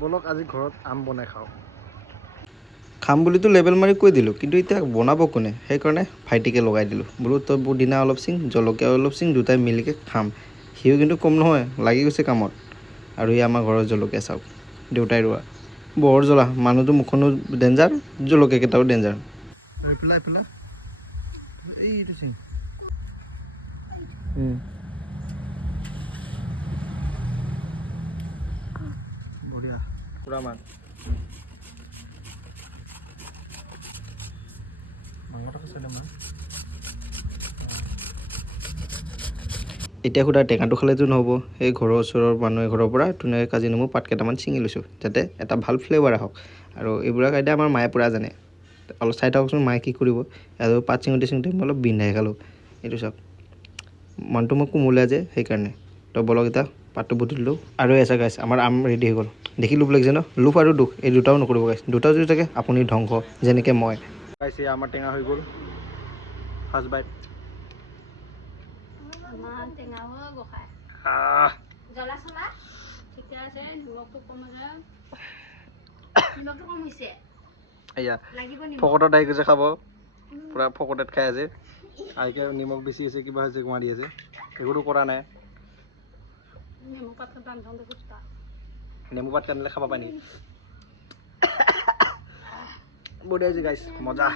বলক আজি ঘৰত আম বনাই খাওঁ। খাম বুলিতো লেবেল মাৰি কৈ দিলোঁ, কিন্তু এতিয়া বনাব কোনে? সেইকাৰণে ভাইটিকে লগাই দিলোঁ। বোলো তই পুদিনা অলপ চিং, জলকীয়া অলপ চিং, দুটাই মিলিকৈ খাম। সিও কিন্তু কম নহয়, লাগি গৈছে কামত। আৰু ই আমাৰ ঘৰৰ জলকীয়া চাওক, দেউতাই ৰোৱা। বৰ জ্বলা, মানুহটো মুখনো ডেঞ্জাৰ, জলকীয়াকেইটাও ডেঞ্জাৰ। এইটো চিং বঢ়িয়া পুৰা মান মাংসটো আছে না এতিয়া সুধা টেঙাটো খালেতো নহ'ব। সেই ঘৰৰ ওচৰৰ মানুহ এঘৰৰ পৰা ধুনীয়াকৈ কাজি নেমু পাত কেইটামান ছিঙি লৈছোঁ, যাতে এটা ভাল ফ্লেভাৰ আহক। আৰু এইবিলাক আইডিয়া আমাৰ মায়ে পূৰা জানে। অলপ চাই থাককচোন মায়ে কি কৰিব। আৰু পাত ছিঙোতে মই অলপ বিন্ধাই খালোঁ। এইটো চাওক, মনটো মই কোমলীয়া যে, সেইকাৰণে। তো বলক এতিয়া পাতটো বুটলি দিলোঁ। আৰু এছা গাইছ, আমাৰ আম ৰেডি হৈ গ'ল। দেখি লোভ লাগিছে ন? লোভ আৰু দুখ এই দুটাও নকৰিব গাইছ। দুটা যদি থাকে আপুনি ধ্বংস, যেনেকৈ মই। গাইছ, আমাৰ টেঙা হৈ গ'ল। First bite. জ্বলা চলা ঠিকে আছে, নিমখটো কম হৈছে। এয়া ফকটত আহি গৈছে খাব, পূৰা ফকটত খাই আছে। আহিকে নিমখ বেছি আছে, কিবা হৈছে মাৰি আছে, একোতো কৰা নাই। নেমু পাত কাটিলে খাব পাৰি। বঢ়িয়া হৈছে গাইছ, মজা।